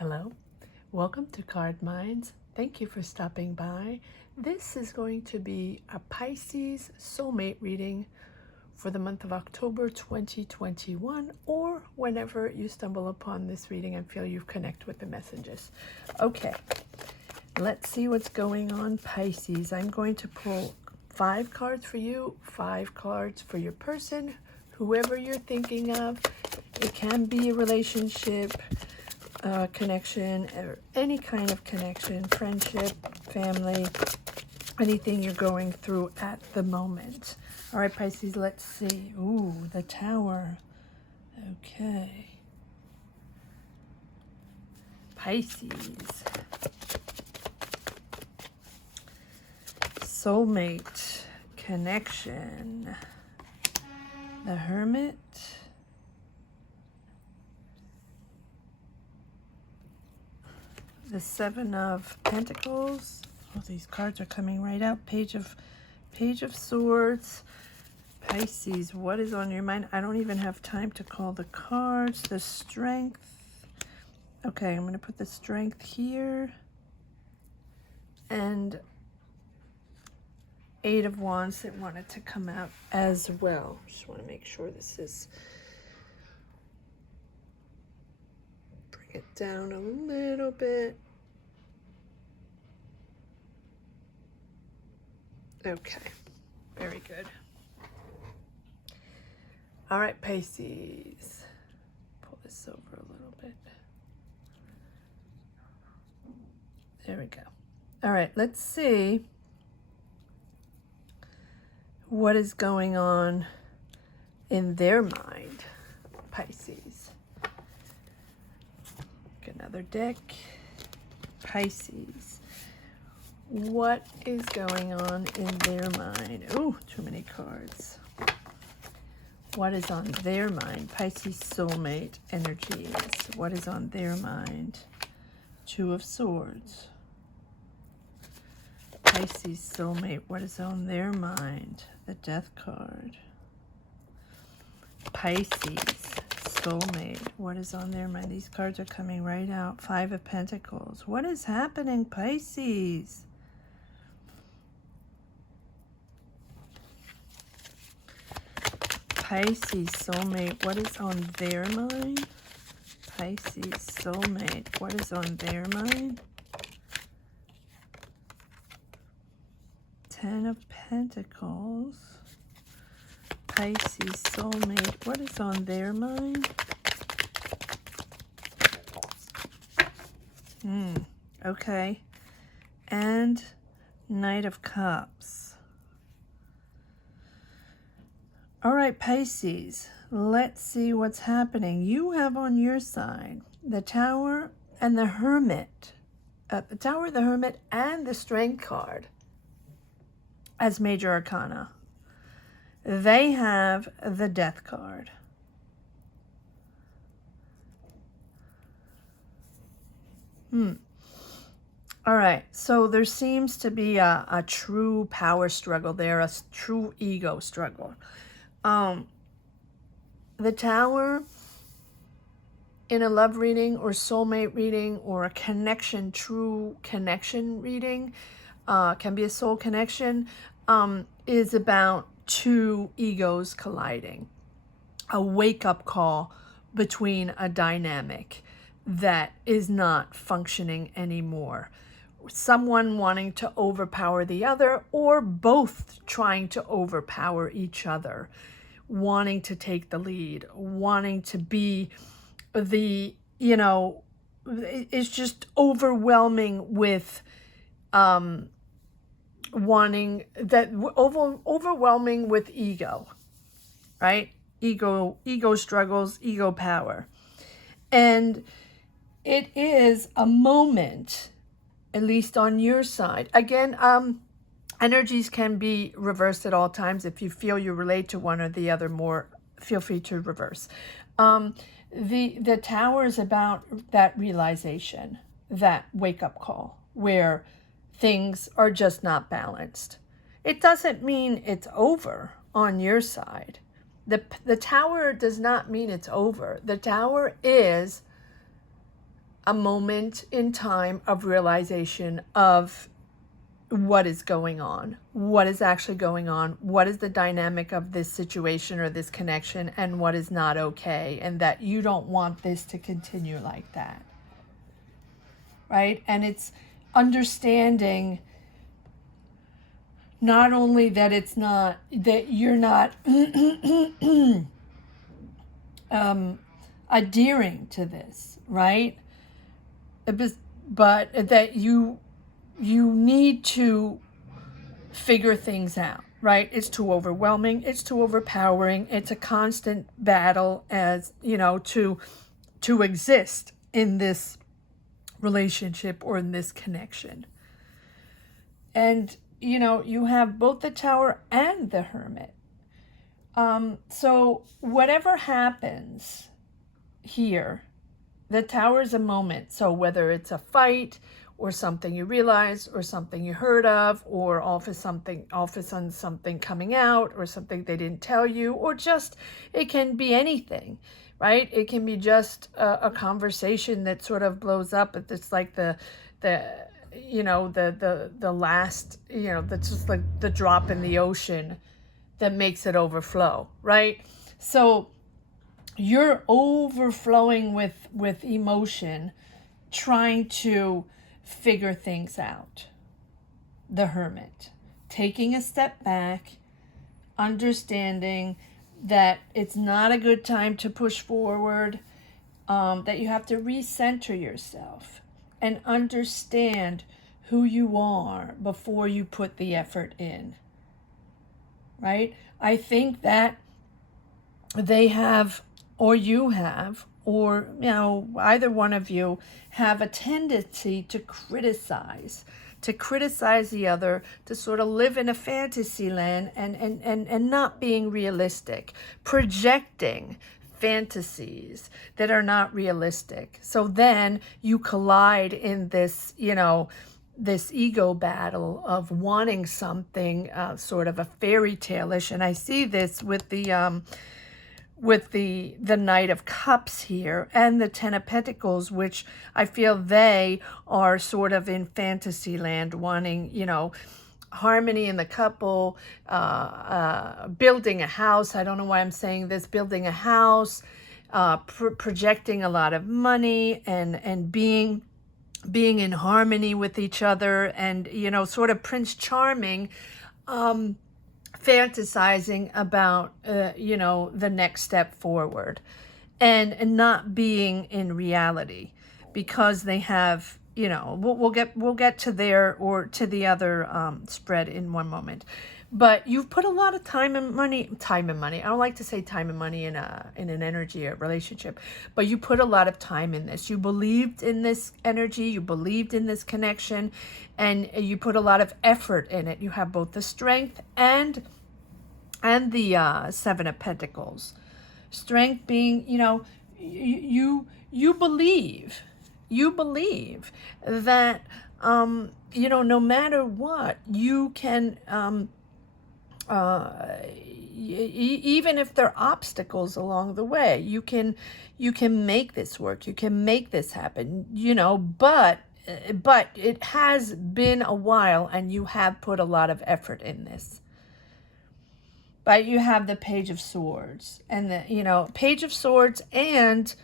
Hello, welcome to Card Minds. Thank you for stopping by. This is going to be a Pisces soulmate reading for the month of October 2021, or whenever you stumble upon this reading and feel you connect with the messages. Okay, let's see what's going on, Pisces. I'm going to pull 5 cards for you, 5 cards for your person, whoever you're thinking of. It can be a relationship, connection, or any kind of connection, friendship, family, anything you're going through at the moment. All right, Pisces, let's see. Ooh, the Tower. Okay. Pisces. Soulmate, connection. The Hermit. The 7 of Pentacles. Oh, these cards are coming right out. Page of Swords. Pisces, what is on your mind? I don't even have time to call the cards. The Strength. Okay, I'm going to put the Strength here. And 8 of Wands that wanted to come out as well. Just want to make sure this is... it down a little bit. Okay, very good. All right, Pisces. Pull this over a little bit. There we go. All right, let's see what is going on in their mind, Pisces. Another deck. Pisces. What is going on in their mind? Oh, too many cards. What is on their mind? Pisces soulmate energies. What is on their mind? 2 of Swords. Pisces soulmate. What is on their mind? The Death card. Pisces soulmate, what is on their mind? These cards are coming right out. 5 of Pentacles. What is happening, Pisces? Pisces soulmate, what is on their mind? Pisces soulmate, what is on their mind? 10 of Pentacles. Pisces soulmate, what is on their mind? Okay. And Knight of Cups. All right, Pisces, let's see what's happening. You have on your side the Tower and the Hermit. The Tower, the Hermit, and the Strength card as major arcana. They have the Death card. All right, so there seems to be a true power struggle there, a true ego struggle. The Tower in a love reading or soulmate reading or a connection, true connection reading, can be a soul connection, is about 2 egos colliding, a wake-up call between a dynamic that is not functioning anymore. Someone wanting to overpower the other, or both trying to overpower each other, wanting to take the lead, wanting to be the, it's just overwhelming with wanting that, overwhelming with ego, right? Ego struggles, ego power. And it is a moment, at least on your side. Again, energies can be reversed at all times. If you feel you relate to one or the other more, feel free to reverse. The Tower is about that realization, that wake-up call, where things are just not balanced. It doesn't mean it's over on your side. The Tower does not mean it's over. The Tower is a moment in time of realization of what is going on, what is actually going on, what is the dynamic of this situation or this connection, and what is not okay, and that you don't want this to continue like that, right? And it's understanding not only that it's not, that you're not adhering to this, right? But that you need to figure things out, right? It's too overwhelming. It's too overpowering. It's a constant battle, as you know, to exist in this relationship or in this connection. And you know, you have both the Tower and the Hermit. So whatever happens here, the Tower is a moment. So whether it's a fight or something you realize or something you heard of, or all of a sudden something coming out, or something they didn't tell you, or just, it can be anything, right? It can be just a conversation that sort of blows up. It's like the last, that's just like the drop in the ocean that makes it overflow, right? So you're overflowing with emotion, trying to figure things out. The Hermit, taking a step back, understanding that it's not a good time to push forward, that you have to recenter yourself and understand who you are before you put the effort in, right? I think that they have, or you have, or, either one of you have a tendency to criticize the other, to sort of live in a fantasy land and not being realistic, projecting fantasies that are not realistic. So then you collide in this, this ego battle of wanting something sort of a fairy tale-ish. And I see this with the Knight of Cups here and the Ten of Pentacles, which I feel they are sort of in fantasy land, wanting, harmony in the couple, building a house. I don't know why I'm saying this, building a house, projecting a lot of money, and being in harmony with each other, and, sort of Prince Charming, fantasizing about, the next step forward, and not being in reality, because they have, we'll get to there, or to the other spread in one moment. But you've put a lot of time and money. I don't like to say time and money in an energy or relationship, but you put a lot of time in this. You believed in this energy, you believed in this connection, and you put a lot of effort in it. You have both the Strength and the Seven of Pentacles. Strength being, you believe that, no matter what, you can, even if there are obstacles along the way, you can make this work, you can make this happen, but it has been a while, and you have put a lot of effort in this. But you have the Page of Swords, and the, Page of Swords and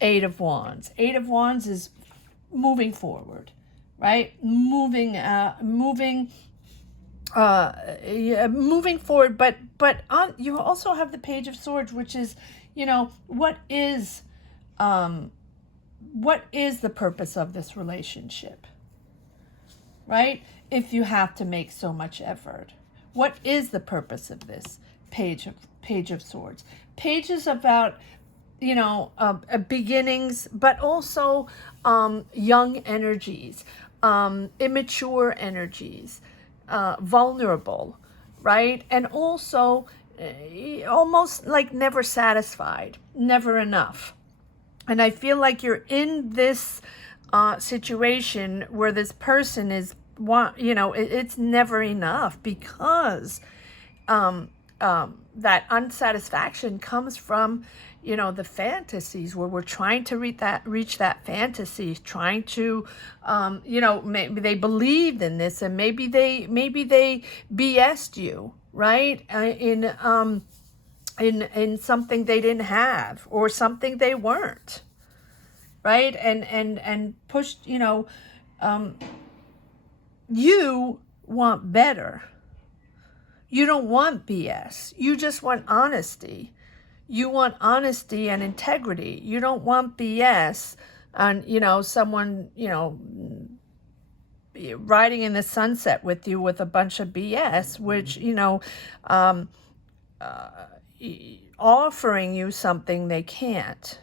Eight of Wands. Eight of Wands is moving forward, right? Moving forward, but you also have the Page of Swords, which is, what is the purpose of this relationship, right? If you have to make so much effort, what is the purpose of this Page of Swords? Page is about, beginnings, but also young energies, immature energies, vulnerable, right? And also almost like never satisfied, never enough. And I feel like you're in this situation where this person is, it's never enough, because that unsatisfaction comes from, you know, the fantasies where we're trying to reach that fantasy, trying to, you know, maybe they believed in this, and maybe they BS'd you, right? In something they didn't have, or something they weren't, right? And pushed, you know, you want better. You don't want BS. You just want honesty. You want honesty and integrity. You don't want BS and, you know, someone, you know, riding in the sunset with you with a bunch of BS, which, you know, offering you something they can't.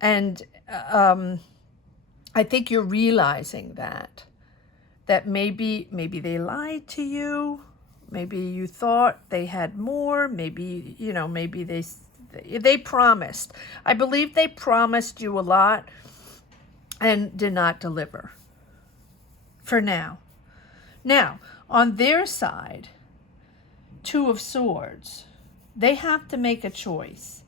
And I think you're realizing that maybe they lied to you. Maybe you thought they had more. Maybe, you know, maybe they promised. I believe they promised you a lot and did not deliver for now. Now, on their side, Two of Swords, they have to make a choice.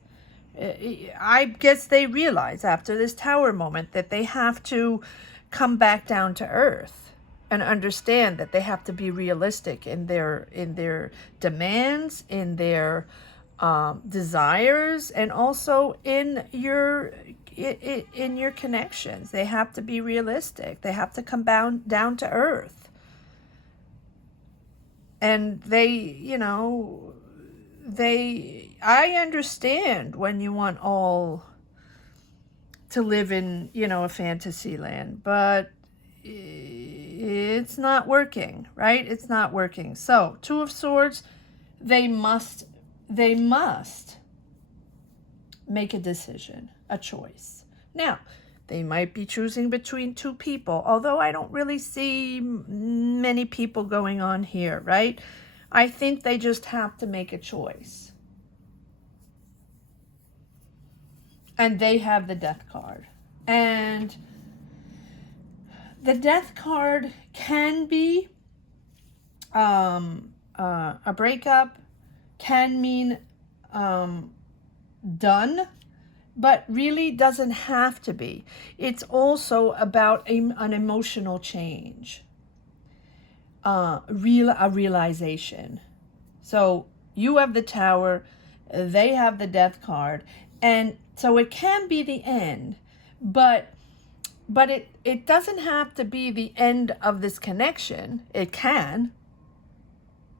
I guess they realize after this Tower moment that they have to come back down to earth and understand that they have to be realistic in their demands, in their desires, and also in your connections. They have to be realistic. They have to come down to earth. And they, you know, I understand when you want all to live in, you know, a fantasy land, but it's not working, right? It's not working. So, Two of Swords, they must make a decision, a choice. Now, they might be choosing between two people, although I don't really see many people going on here, right? I think they just have to make a choice. And they have the Death card. And the Death card can be a breakup, can mean done, but really doesn't have to be. It's also about an emotional change, a realization. So you have the Tower, they have the Death card, and so it can be the end, but it doesn't have to be the end of this connection. It can,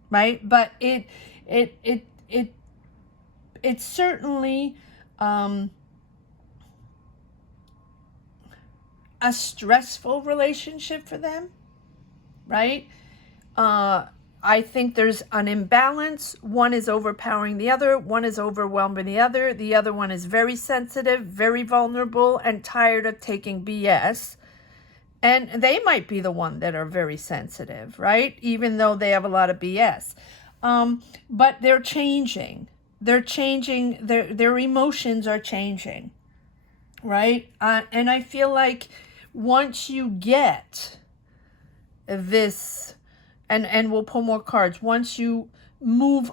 right? But it's certainly a stressful relationship for them, right? I think there's an imbalance. One is overpowering the other. One is overwhelming the other. The other one is very sensitive, very vulnerable, and tired of taking BS. And they might be the one that are very sensitive, right? Even though they have a lot of BS. But they're changing. They're changing. Their emotions are changing, right? And I feel like once you get this, and we'll pull more cards, once you move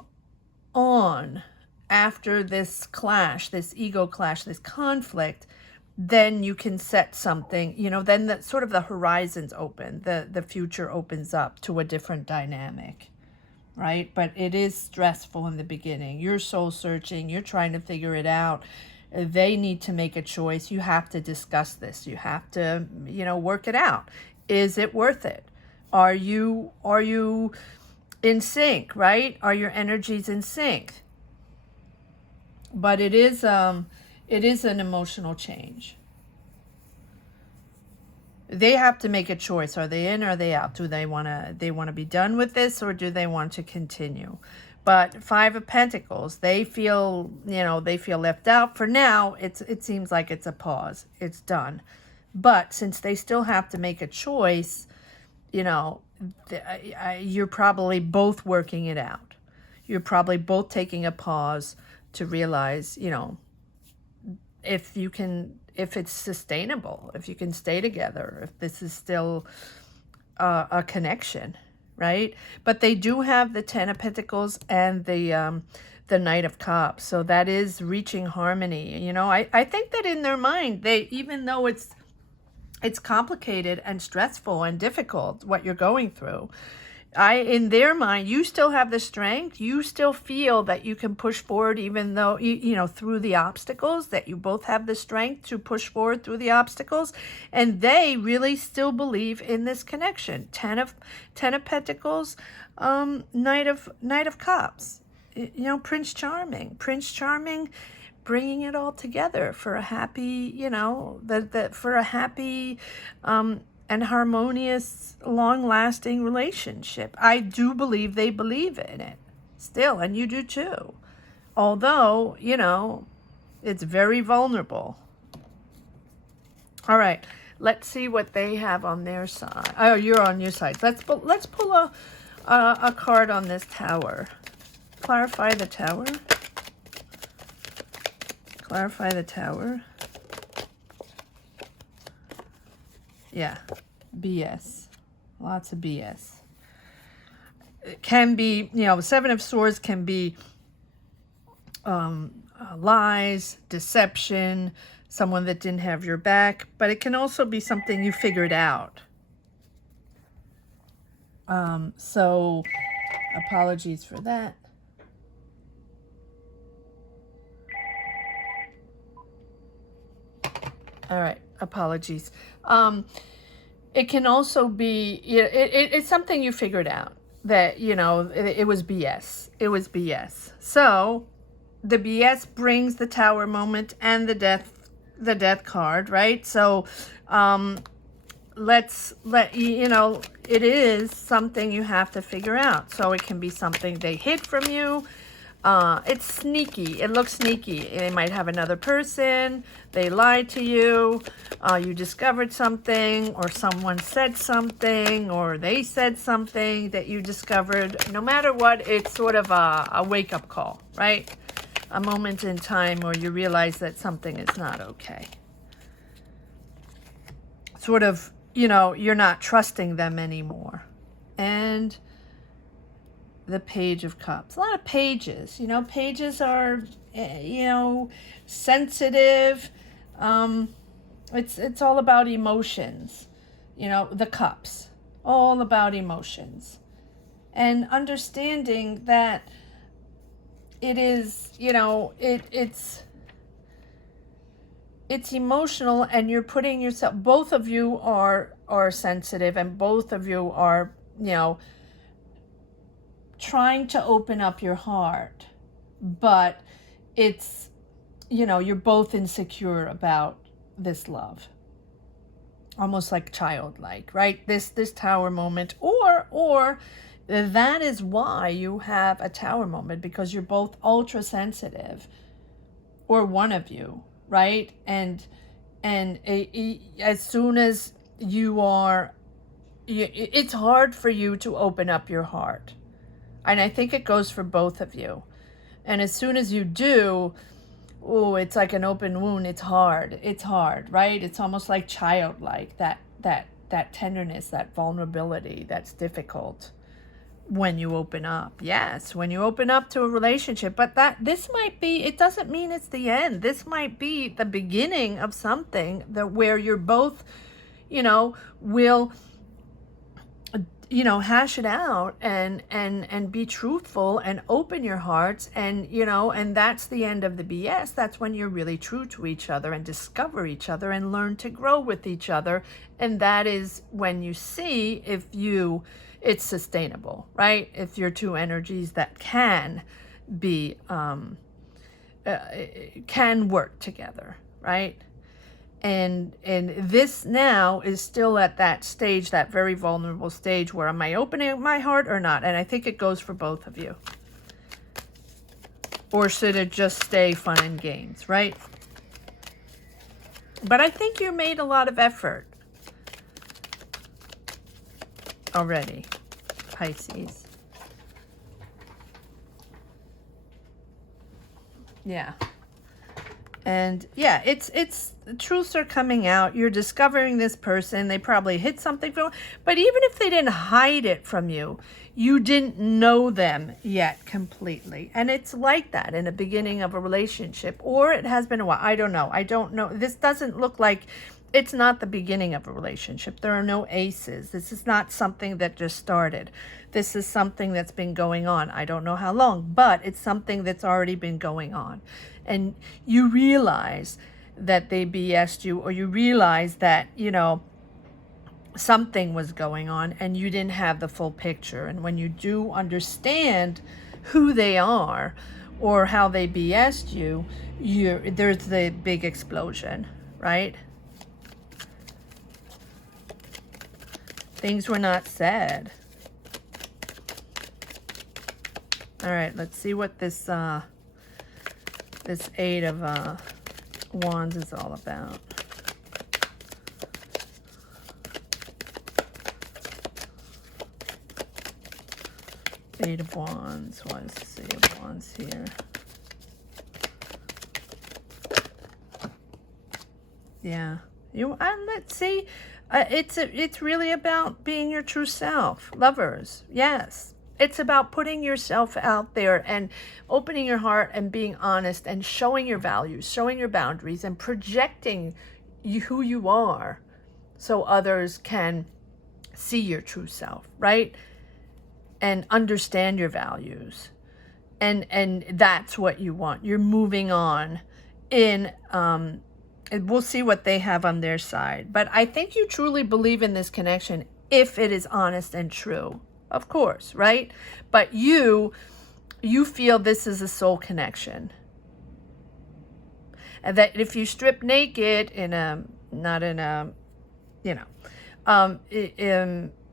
on after this clash, this ego clash, this conflict, then you can set something, you know, then sort of the horizons open, the future opens up to a different dynamic, right? But it is stressful in the beginning. You're soul searching, you're trying to figure it out. They need to make a choice. You have to discuss this. You have to, you know, work it out. Is it worth it? Are you in sync, right? Are your energies in sync? But it is an emotional change. They have to make a choice. Are they in or are they out? Do they want to be done with this, or do they want to continue? But Five of Pentacles, they feel, you know, they feel left out. For now, it seems like it's a pause. It's done. But since they still have to make a choice, you know, you're probably both working it out. You're probably both taking a pause to realize, you know, if it's sustainable, if you can stay together, if this is still a connection, right? But they do have the Ten of Pentacles and the Knight of Cups. So that is reaching harmony. You know, I think that in their mind, they, even though it's complicated and stressful and difficult what you're going through, in their mind, you still have the strength. You still feel that you can push forward, even though, you know, through the obstacles, that you both have the strength to push forward through the obstacles. And they really still believe in this connection. Ten of Pentacles, Knight of Cups, you know, Prince Charming, bringing it all together for a happy, you know, for a happy, and harmonious, long-lasting relationship. I do believe they believe in it still, and you do too. Although, you know, it's very vulnerable. All right, let's see what they have on their side. Oh, you're on your side. Let's pull a card on this Tower. Clarify the Tower. Clarify the Tower. Yeah, BS. Lots of BS. It can be, you know, Seven of Swords can be lies, deception, someone that didn't have your back, but it can also be something you figured out. So apologies for that. All right, apologies. It can also be, it's something you figured out, that, you know, it was BS. It was BS. So the BS brings the Tower moment and the death card, right? So you know, it is something you have to figure out. So it can be something they hid from you. It's sneaky. It looks sneaky. They might have another person. They lied to you. You discovered something, or someone said something, or they said something that you discovered. No matter what, it's sort of a wake-up call, right? A moment in time where you realize that something is not okay. Sort of, you know, you're not trusting them anymore. And the Page of Cups. A lot of pages. You know, pages are, you know, sensitive. It's all about emotions. You know, the Cups. All about emotions. And understanding that it is, you know, it's emotional, and you're putting yourself, both of you are sensitive, and both of you are, you know, trying to open up your heart, but it's, you know, you're both insecure about this love, almost like childlike, right? This Tower moment, or that is why you have a Tower moment, because you're both ultra sensitive, or one of you, right? And as soon as you are, it's hard for you to open up your heart. And I think it goes for both of you. And as soon as you do, oh, it's like an open wound. It's hard. It's hard, right? It's almost like childlike, that tenderness, that vulnerability that's difficult when you open up. Yes, when you open up to a relationship. But this might be, it doesn't mean it's the end. This might be the beginning of something that where you're both, you know, will, you know, hash it out and be truthful and open your hearts, and, you know, and that's the end of the BS. That's when you're really true to each other and discover each other and learn to grow with each other. And that is when you see if it's sustainable, right? If you're two energies that can be, can work together, right? And this now is still at that stage, that very vulnerable stage where, am I opening my heart or not? And I think it goes for both of you. Or should it just stay fun and games, right? But I think you made a lot of effort already, Pisces. Yeah. And yeah, it's truths are coming out. You're discovering this person. They probably hid something from, but even if they didn't hide it from you, you didn't know them yet completely. And it's like that in the beginning of a relationship, or it has been a while. I don't know. I don't know. This doesn't look like, it's not the beginning of a relationship. There are no aces. This is not something that just started. This is something that's been going on. I don't know how long, but it's something that's already been going on. And you realize that they BS'd you, or you realize that, you know, something was going on and you didn't have the full picture. And when you do understand who they are or how they BS'd you, there's the big explosion, right? Things were not said. All right, let's see what this this Eight of Wands is all about. Eight of Wands. What is this Eight of Wands here? Yeah. Let's see. It's really about being your true self. Lovers, yes. It's about putting yourself out there and opening your heart and being honest and showing your values, showing your boundaries, and projecting who you are so others can see your true self, right? And understand your values. And that's what you want. You're moving on in and we'll see what they have on their side. But I think you truly believe in this connection if it is honest and true. Of course, right? But you feel this is a soul connection. And that if you strip naked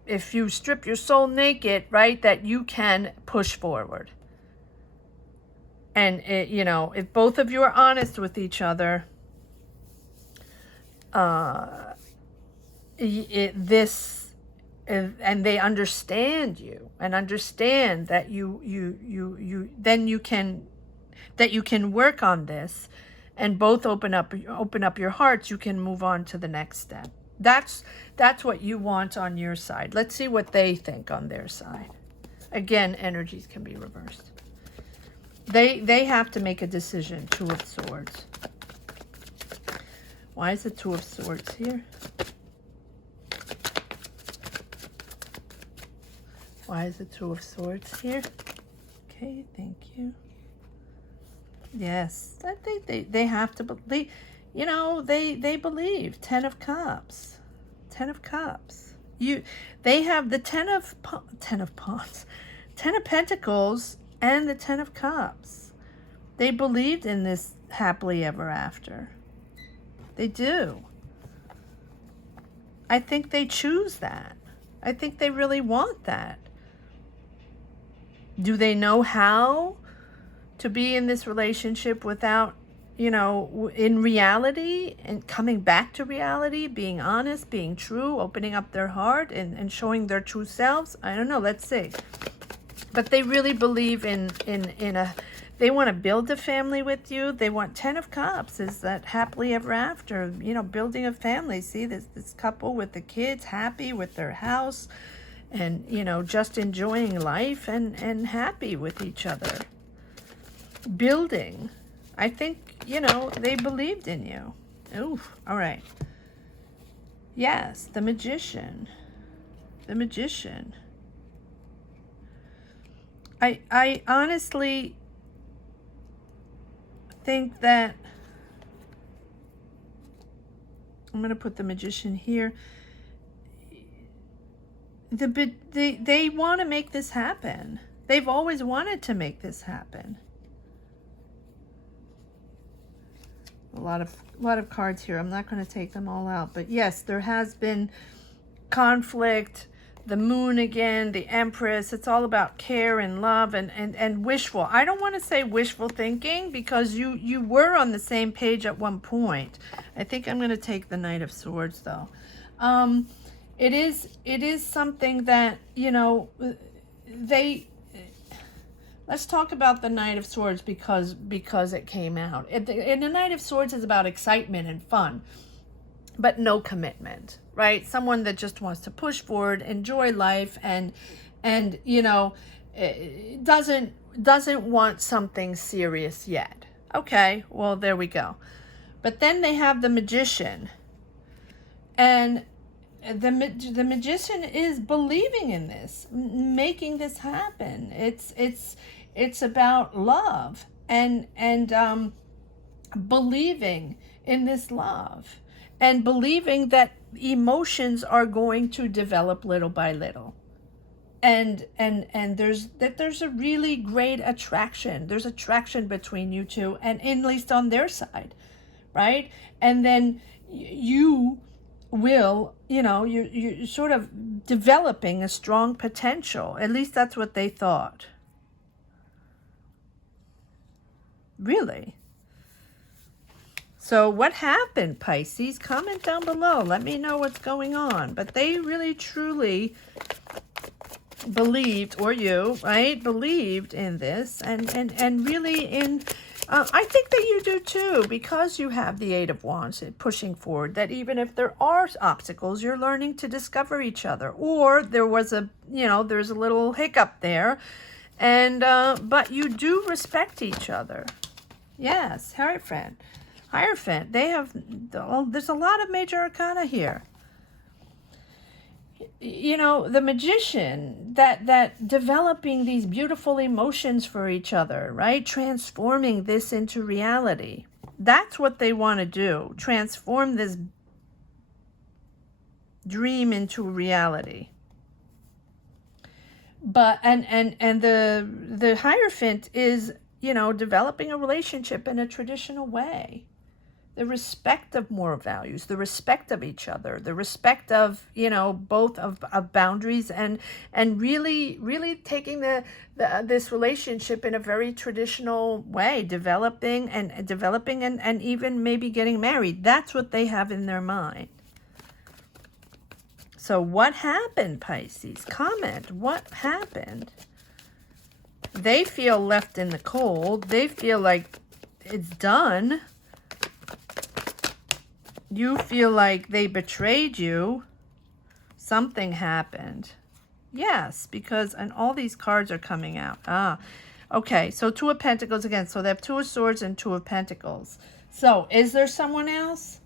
if you strip your soul naked, right, that you can push forward. And, if both of you are honest with each other, and they understand you and understand that you can work on this, and both open up your hearts, you can move on to the next step. That's what you want on your side. Let's see what they think on their side. Again, energies can be reversed. They have to make a decision. Two of Swords. Why is the Two of Swords here? Why is the Two of Swords here? Okay, thank you. Yes, I think they have to believe. They believe. Ten of Cups. Ten of Cups. They have the Ten of Wands, Ten of Pentacles, and the Ten of Cups. They believed in this happily ever after. They do. I think they choose that. I think they really want that. Do they know how to be in this relationship without, in reality, and coming back to reality, being honest, being true, opening up their heart and showing their true selves? I don't know. Let's see. But they really believe they want to build a family with you. They want Ten of Cups, is that happily ever after, building a family. See this couple with the kids, happy with their house, and, just enjoying life and happy with each other. Building. I think, they believed in you. Ooh, all right. Yes, the Magician. The Magician. I honestly think that I'm going to put the Magician here. They want to make this happen. They've always wanted to make this happen. A lot of cards here. I'm not going to take them all out, but yes, there has been conflict. The Moon again, the Empress. It's all about care and love and wishful. I don't want to say wishful thinking, because you were on the same page at one point. I think I'm going to take the Knight of Swords though. It is something that, Let's talk about the Knight of Swords because it came out. And the Knight of Swords is about excitement and fun, but no commitment, right? Someone that just wants to push forward, enjoy life, and you know, doesn't want something serious yet. Okay, well, there we go. But then they have the Magician, and the Magician is believing in this, making this happen. It's about love and believing in this love, and believing that emotions are going to develop little by little. And there's a really great attraction. There's attraction between you two, and at least on their side, right? And then you will, you know, you're sort of developing a strong potential. At least that's what they thought. Really. So what happened, Pisces? Comment down below. Let me know what's going on. But they really, truly believed, or you, right, believed in this, and really in, I think that you do too, because you have the Eight of Wands pushing forward, that even if there are obstacles, you're learning to discover each other, or there was a, you know, there's a little hiccup there, and, but you do respect each other. Yes, Hierophant, they have, there's a lot of major arcana here. You know, the Magician, that developing these beautiful emotions for each other, right? Transforming this into reality. That's what they want to do. Transform this dream into reality. But, and the Hierophant is, you know, developing a relationship in a traditional way. The respect of moral values, the respect of each other, the respect of, you know, both of boundaries, and really taking this relationship in a very traditional way, developing and even maybe getting married. That's what they have in their mind. So what happened, Pisces? Comment. What happened? They feel left in the cold. They feel like it's done. You feel like they betrayed you. Something happened. Yes, because, and all these cards are coming out. Okay, so Two of Pentacles again. So they have Two of Swords and Two of Pentacles. So is there someone else?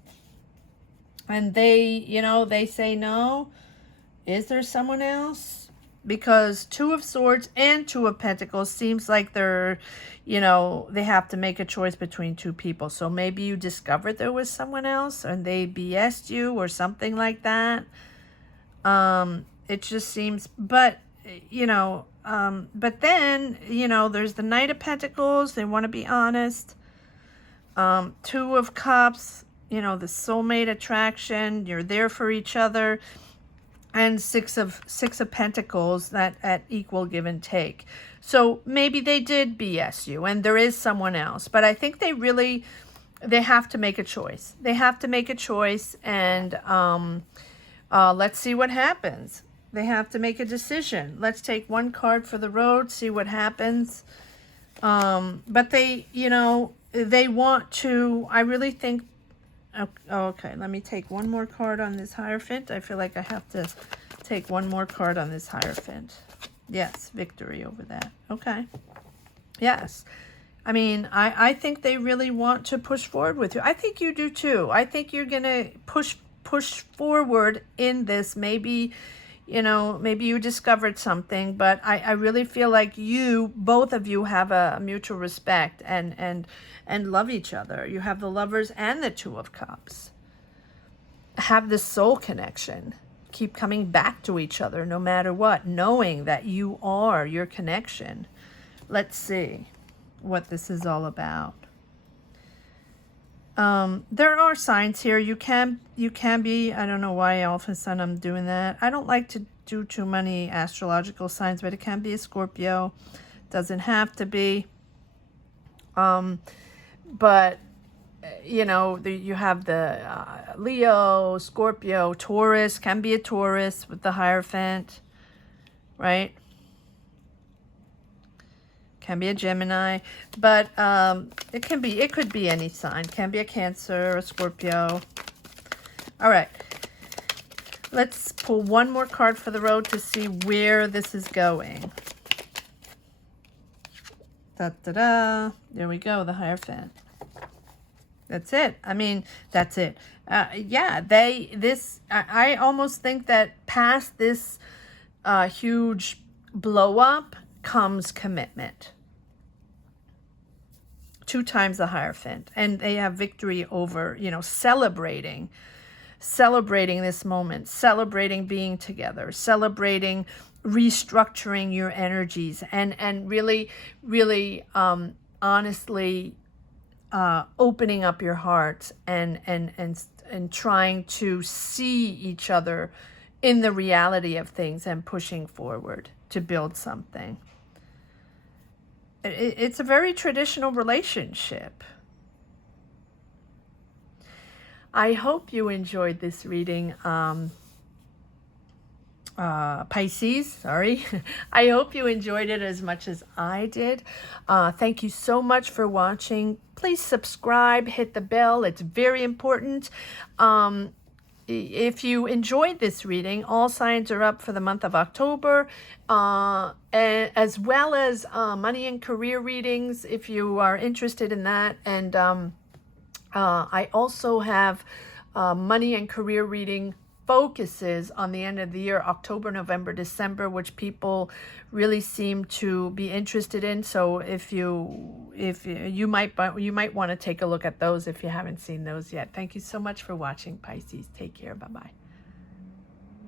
And they, you know, they say no. Is there someone else? Because Two of Swords and Two of Pentacles seems like they're, you know, they have to make a choice between two people. So maybe you discovered there was someone else and they BS'd you or something like that. It just seems, but, you know, but then, you know, there's the Knight of Pentacles. They want to be honest. Two of Cups, you know, the soulmate attraction. You're there for each other. And Six of Pentacles, that at equal give and take. So maybe they did BS you and there is someone else. But I think they have to make a choice. They have to make a choice, and let's see what happens. They have to make a decision. Let's take one card for the road, see what happens. But they, you know, they want to, I really think, okay, let me take one more card on this Hierophant. I feel like I have to take one more card on this Hierophant. Yes, victory over that. Okay. Yes. I mean, I think they really want to push forward with you. I think you do too. I think you're going to push forward in this. Maybe, you know, maybe you discovered something, but I really feel like both of you have a mutual respect and love each other. You have the Lovers and the Two of Cups. Have this soul connection. Keep coming back to each other no matter what, knowing that you are your connection. Let's see what this is all about. There are signs here. You can be, I don't know why all of a sudden I'm doing that. I don't like to do too many astrological signs, but it can be a Scorpio. Doesn't have to be. But, you know, you have the Leo, Scorpio, Taurus, can be a Taurus with the Hierophant, right? Can be a Gemini, but it could be any sign. Can be a Cancer, a Scorpio. All right. Let's pull one more card for the road to see where this is going. Da-da-da. There we go, the Hierophant. That's it. I mean, that's it. Yeah, I almost think that past this huge blow up comes commitment. 2 times the Hierophant. And they have victory over, you know, celebrating this moment, celebrating being together, celebrating restructuring your energies, and really honestly opening up your heart and trying to see each other in the reality of things and pushing forward to build something. It's a very traditional relationship. I hope you enjoyed this reading, Pisces, sorry. I hope you enjoyed it as much as I did. Thank you so much for watching. Please subscribe, hit the bell. It's very important. If you enjoyed this reading, all signs are up for the month of October, as well as money and career readings if you are interested in that. And I also have money and career reading focuses on the end of the year, October, November, December, which people really seem to be interested in. So if you might want to take a look at those if you haven't seen those yet. Thank you so much for watching, Pisces. Take care. Bye-bye.